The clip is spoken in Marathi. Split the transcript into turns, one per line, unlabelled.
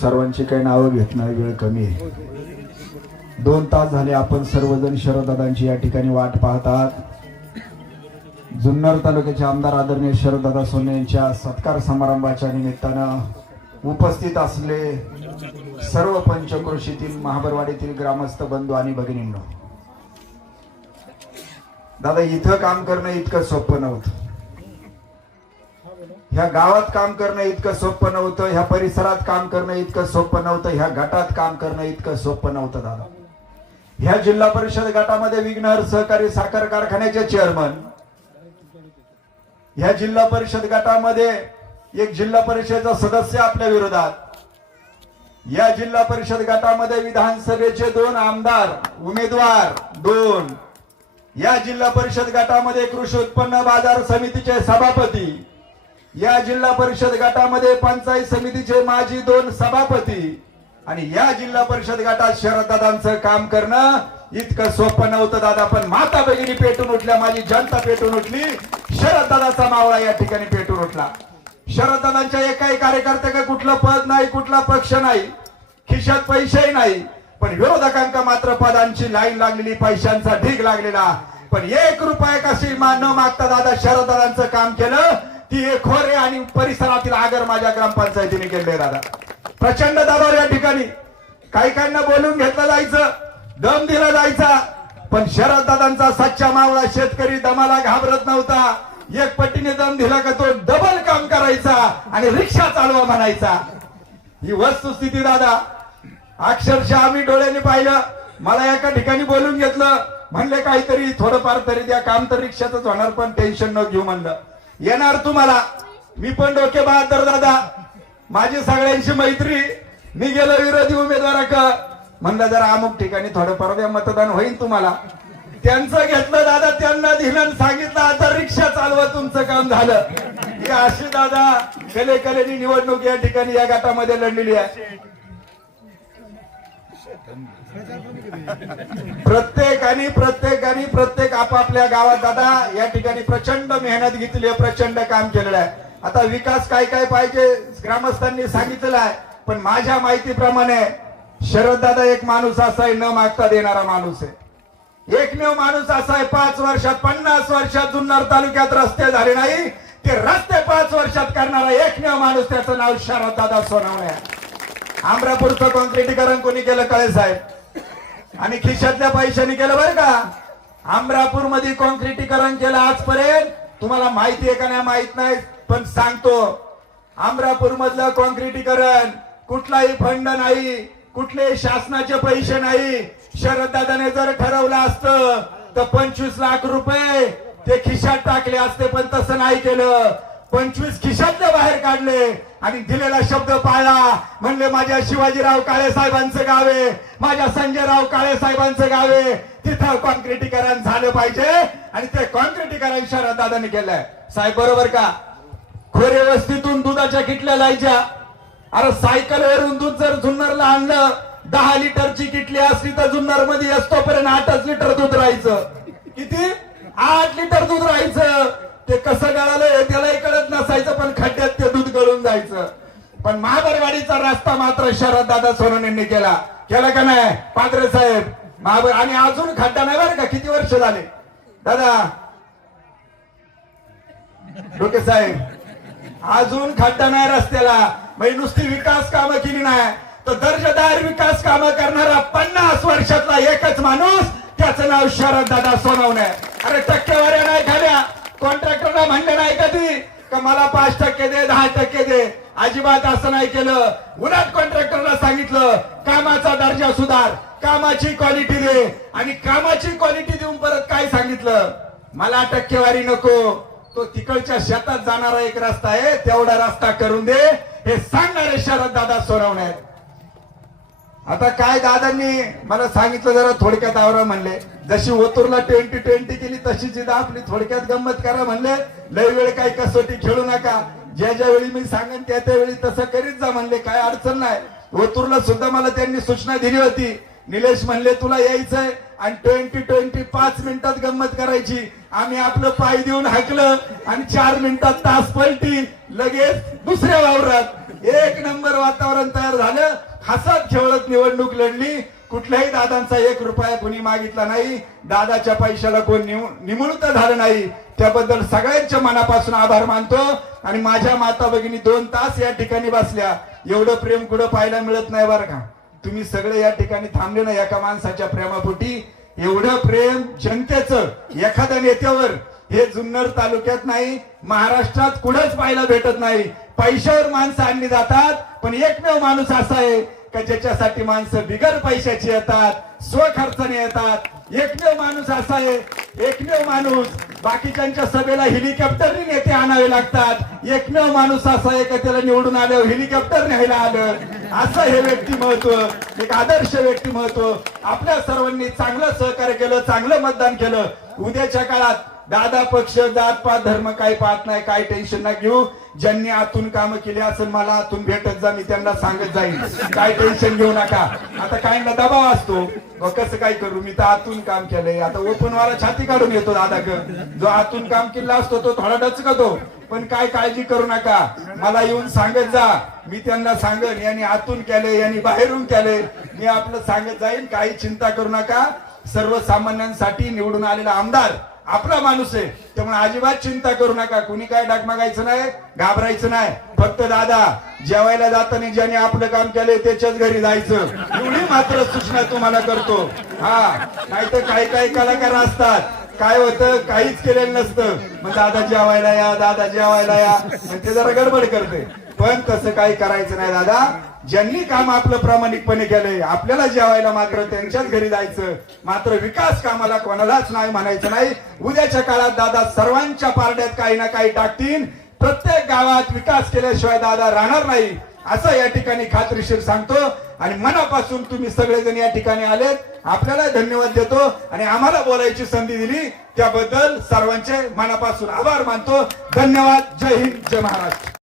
सर्वांची काही नावं घेतणार वेळ कमी आहे. दोन तास झाले आपण सर्वजण शरददादांची या ठिकाणी वाट पाहतात जुन्नर तालुक्याचे आमदार आदरणीय शरददादा सोने यांच्या सत्कार समारंभाच्या निमित्तानं उपस्थित असले सर्व पंचक्रोशीतील महाबरवाडीतील ग्रामस्थ बंधू आणि भगिनींनो. दादा इथं काम करणं इतकं सोपं नव्हतं. ह्या गावात काम करणं इतकं सोपं नव्हतं ह्या परिसरात काम करणं इतकं सोपं नव्हतं ह्या गटात काम करणं इतकं सोपं नव्हतं दादा. ह्या जिल्हा परिषद गटामध्ये विघ्नहर सहकारी साखर कारखान्याचे चेअरमन ह्या जिल्हा परिषद गटामध्ये एक जिल्हा परिषदेचा सदस्य आपल्या विरोधात या जिल्हा परिषद गटामध्ये विधानसभेचे दोन आमदार उमेदवार दोन. या जिल्हा परिषद गटामध्ये कृषी उत्पन्न बाजार समितीचे सभापती या जिल्हा परिषद गटामध्ये पंचायत समितीचे माजी दोन सभापती आणि या जिल्हा परिषद गटात शरददादांचं काम करणं इतकं सोपं नव्हतं दादा. पण माता भगिनी पेटून उठल्या माझी जनता पेटून उठली. शरददादाचा मावळा या ठिकाणी पेटून उठला. शरददादांच्या एकाही कार्यकर्त्याकडे कुठलं पद नाही कुठला पक्ष नाही खिशात पैसेही नाही पण विरोधकांका मात्र पदांची लाईन लागलेली पैशांचा ढीग लागलेला. पण एक रुपया कशी मा- न मागता दादा शरददादांचं काम केलं ती एक खोरे आणि परिसरातील आगर माझ्या ग्रामपंचायतीने केले दादा. प्रचंड दबाव या ठिकाणी. काही काहींना बोलून घेतलं जायचं दम दिला जायचा पण शरद दादांचा सच्चा मावळा शेतकरी दमाला घाबरत नव्हता. एक पट्टीने दम दिला का तो डबल काम करायचा आणि रिक्षा चालवा म्हणायचा. ही वस्तुस्थिती दादा अक्षरशः आम्ही डोळ्याने पाहिलं. मला एका ठिकाणी बोलून घेतलं म्हणले काहीतरी थोडंफार तरी द्या काम तर रिक्षाच होणार पण टेन्शन न घेऊ म्हणलं. येणार तुम्हाला. मी पण डोके बहादर दादा. माझी सगळ्यांची मैत्री. मी गेलो विरोधी उमेदवाराक म्हणलं जरा अमुक ठिकाणी थोडं परद्या मतदान होईल तुम्हाला. त्यांचं घेतलं दादा. त्यांना दिलं सांगितलं आता रिक्षा चालवा तुमचं काम झालं. ही अशी दादा कले कलेनी निवडणूक या ठिकाणी या गटामध्ये लढलेली आहे. प्रत्येकाने प्रत्येकाने प्रत्येक आपापल्या गावात दादा या ठिकाणी प्रचंड मेहनत घेतली आहे प्रचंड काम केलेलं आहे. आता विकास काय काय पाहिजे ग्रामस्थांनी सांगितलेलं आहे पण माझ्या माहितीप्रमाणे शरद दादा एक माणूस असा आहे न मागता देणारा माणूस आहे. एकमेव माणूस असा आहे पाच वर्षात पन्नास वर्षात जुन्नर तालुक्यात रस्ते झाले नाही ते रस्ते पाच वर्षात करणारा एकमेव माणूस त्याचं नाव शरद दादा सोनवणे आहे. आमरापूरचं कॉन्क्रिटीकरण कोणी केलं कळे साहेब? आणि खिशातल्या पैशाने केलं बरं का? आमरापूरमध्ये कॉन्क्रिटीकरण केलं आजपर्यंत. तुम्हाला माहिती आहे का नाही? माहीत नाही पण सांगतो. आमरापूर मधलं कॉन्क्रिटीकरण कुठलाही फंड नाही कुठले शासनाचे पैसे नाही. शरद दादाने जर ठरवलं असतं तर पंचवीस लाख रुपये ते खिशात टाकले असते पण तसं नाही केलं. पंचवीस खिशातले बाहेर काढले आणि दिलेला शब्द पाळला. म्हणले माझ्या शिवाजीराव काळे साहेबांचं गाव आहे. माझ्या संजयराव काळे साहेबांचं गाव आहे. तिथं कॉन्क्रिटीकरण झालं पाहिजे. आणि ते कॉन्क्रिटीकरण शरद दादाने केलंय. साहेब बरोबर का? खोरे वस्तीतून दुधाच्या किटल्या लायच्या. अरे सायकल वरून दूध जर जुन्नरला आणलं दहा लिटरची किटली असली तर जुन्नरमध्ये असतोपर्यंत आठच लिटर दूध राहायचं. किती? आठ लिटर दूध राहायचं. ते कसं गळालं त्याला एक पण महाबरवाडीचा रस्ता मात्र शरददादा सोनवणेंनी केला. केला का नाही? पात्रे साहेब महाबर आणि अजून खड्डा नाही बरं का? किती वर्ष झाले? दादा. डोके साहेब अजून खड्डा नाही रस्त्याला. म्हणजे नुसती विकास कामं केली नाही. तर दर्जेदार विकास कामं करणारा पन्नास वर्षातला एकच माणूस त्याचं नाव शरद दादा सोनवणे. अरे टक्केवारी मला पाच टक्के दे दहा टक्के दे. अजिबात असं नाही केलं. उलट कॉन्ट्रॅक्टरला सांगितलं कामाचा दर्जा सुधार कामाची क्वालिटी दे. आणि कामाची क्वालिटी देऊन परत काय सांगितलं? मला टक्केवारी नको. तो तिकडच्या शेतात जाणारा एक रस्ता आहे तेवढा रस्ता करून दे. हे सांगणारे शरद दादा सोरवणे आता काय दादांनी मला सांगितलं जरा थोडक्यात आवरा म्हणले. जशी ओतूरला ट्वेंटी ट्वेंटी केली तशी जिदा आपली थोडक्यात गंमत करा म्हणले. लय वेळ काही कसोटी खेळू नका. ज्या ज्या वेळी मी सांगेन त्या त्यावेळी तसं करीत जा म्हणले. काय अडचण नाही. ओतूरला सुद्धा मला त्यांनी सूचना दिली होती. निलेश म्हणले तुला यायचंय. आणि ट्वेंटी ट्वेंटी पाच मिनिटात गंमत करायची. आम्ही आपलं पाय देऊन हाकलं आणि चार मिनिटात तास पलटी. लगेच दुसऱ्या वावरात एक नंबर वातावरण तयार झालं. हसत खेळत निवडणूक लढली. कुठल्याही दादांचा एक रुपया कोणी मागितला नाही. दादाच्या पैशाला कोण निमुळत झालं नाही. त्याबद्दल सगळ्यांच्या मनापासून आभार मानतो. आणि माझ्या माता भगिनी दोन तास या ठिकाणी बसल्या. एवढं प्रेम कुठं पाहायला मिळत नाही बरं का? तुम्ही सगळे या ठिकाणी थांबले ना एका माणसाच्या प्रेमापोटी. एवढं प्रेम जनतेचं एखाद्या नेत्यावर. हे जुन्नर तालुक्यात नाही महाराष्ट्रात कुठंच पाहायला भेटत नाही. पैशावर माणसं आणली जातात पण एकमेव माणूस असा आहे का ज्याच्यासाठी माणसं बिगर पैशाची येतात स्वखर्चाने येतात. एकमेव माणूस असा आहे एकमेव माणूस बाकीच्यांच्या सभेला हेलिकॉप्टरने नेते आणावे लागतात. एकमेव माणूस असा आहे का त्याला निवडून आल्यावर हेलिकॉप्टर न्यायला आलं. असं हे व्यक्तिमत्व एक आदर्श व्यक्तिमत्व आपल्या सर्वांनी चांगलं सहकार्य केलं चांगलं मतदान केलं. उद्याच्या काळात दादा पक्ष जात पात धर्म काही पाहत नाही काही टेन्शन ना घेऊ ज्यांनी आतून काम केली असेल मला आतून भेटत जा मी त्यांना सांगत जाईल काय टेन्शन घेऊ नका. आता काय ना दबाव असतो. कसं काय करू? मी तर आतून काम केलंय. आता ओपन वाला छाती काढून येतो दादा जो आतून काम केला असतो तो थोडा डचकतो. पण काय काळजी करू नका. मला येऊन सांगत जा. मी त्यांना सांगेन यांनी आतून केले यांनी बाहेरून केले मी आपलं सांगत जाईन. काही चिंता करू नका. सर्वसामान्यांसाठी निवडून आलेला आमदार आपला माणूस आहे. त्यामुळे अजिबात चिंता करू नका. कुणी काय डगमगायचं नाही घाबरायचं नाही. फक्त दादा जेवायला जाताना ज्याने आपलं काम केलंय त्याच्याच घरी जायचं. एवढी मात्र सूचना तुम्हाला करतो. हा नाहीतर काही काही कलाकार असतात. काय होतं? काहीच केलेलं नसतं. मग दादा जेवायला या दादा जेवायला या. ते जरा गडबड करते. पण तसं काही करायचं नाही दादा. ज्यांनी काम आपलं प्रामाणिकपणे केलंय आपल्याला जेवायला मात्र त्यांच्याच घरी जायचं. मात्र विकास कामाला कोणालाच नाही म्हणायचं नाही. उद्याच्या काळात दादा सर्वांच्या पारड्यात काही ना काही टाकतील. प्रत्येक गावात विकास केल्याशिवाय दादा राहणार नाही. असं या ठिकाणी खात्रीशीर सांगतो. आणि मनापासून तुम्ही सगळेजण या ठिकाणी आलेत. आपल्याला धन्यवाद देतो आणि आम्हाला बोलायची संधी दिली. त्याबद्दल सर्वांचे मनापासून आभार मानतो. धन्यवाद. जय हिंद. जय महाराष्ट्र.